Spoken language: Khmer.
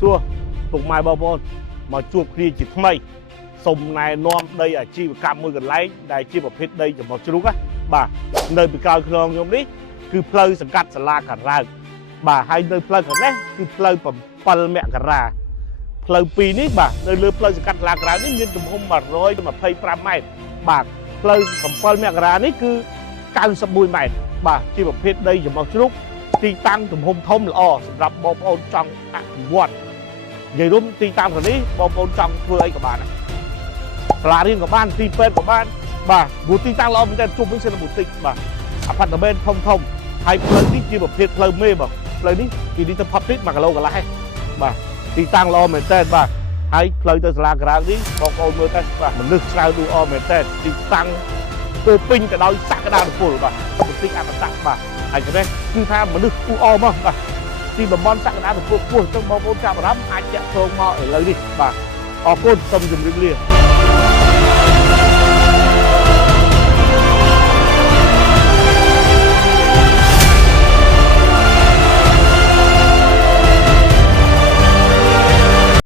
សួរពុកម៉ែបងប្អូនមកជួបគ្នាជាថ្មីសូមណែនាំដីអាជីវកម្មមួយកន្លែងដែលជាប្រភេទដីចំបោះជ្រូកបាទនៅពីក្រោយខ្នងខ្ញុំនេះគឺផ្លូវសង្កាត់សាលាការ៉ៅបាទហើយនៅផ្លូវខាងនេះគឺផ្លូវ7មករាផ្លូវ2នេះបាទនៅលើផ្លូវសង្កាត់សាលាការ៉ៅនេះមានទំហំ125ម៉ែត្របាទផ្លូវ7មករានេះគឺ91ម៉ែត្របាទជាប្រភេទដីចំបោះជ្រូកទីតាំងទំហំធំល្អសម្រាប់បងប្អូនចង់អភិវឌ្ឍនិយាយរួមទីតាំងខាងនេះបងប្អូនចង់ធ្វើអីក៏បានដែរសាលារៀនក៏បានទីពេទ្យក៏បានបាទព្រោះទីតាំងល្អមែនតើជុំវិញសិនបូតិកបាទអាផាតមិនធំហើយផ្លូវនេះជាប្រភេទផ្លូវមេបាទផ្លូវនេះពីនេះទៅផាប់ទី1គីឡូកន្លះបាទទីតាំងល្អមែនតើបាទហើយផ្លូវទៅសាលាក្រៅនេះបងប្អូនមើលទៅបាទមនុស្សច្រើនឌូអមែនតើទីតាំងពោពេញទៅដោយសក្តានុពលបាទបូតិកអមតៈបាទហើយគេគឺថាមនុស្សឌូអមកបាទទីតំបន់សក្តានុពលខ្ពស់ចឹងបងប្អូនចាប់អារម្មណ៍អាចចាក់ចូលមកឥឡូវនេះបាទអរគុណសូមជម្រាបលា